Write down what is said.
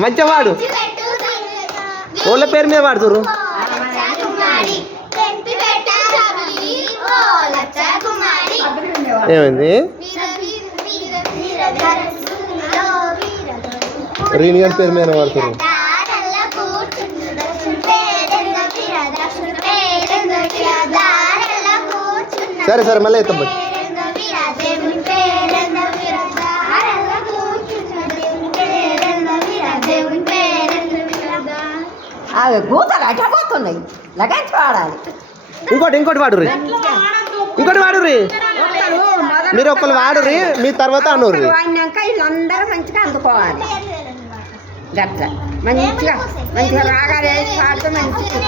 మంచిగా వాడు. వాళ్ళ పేరు మీద వాడుతురు. ఏమైంది? రీని గారి పేరు మీద వాడుతురు. సరే సరే మళ్ళీ ఎత్తాం. కూతలు అట్టపోతున్నాయి లగంచి వాడాలి. ఇంకోటి వాడుర్రి. మీరు ఒకళ్ళు వాడుర్రి, మీ తర్వాత అనుర్రి. వాడినాక వీళ్ళందరూ మంచిగా అందుకోవాలి. గట్లా మంచిగా రాగాలు వేసి పాడితే మంచిగా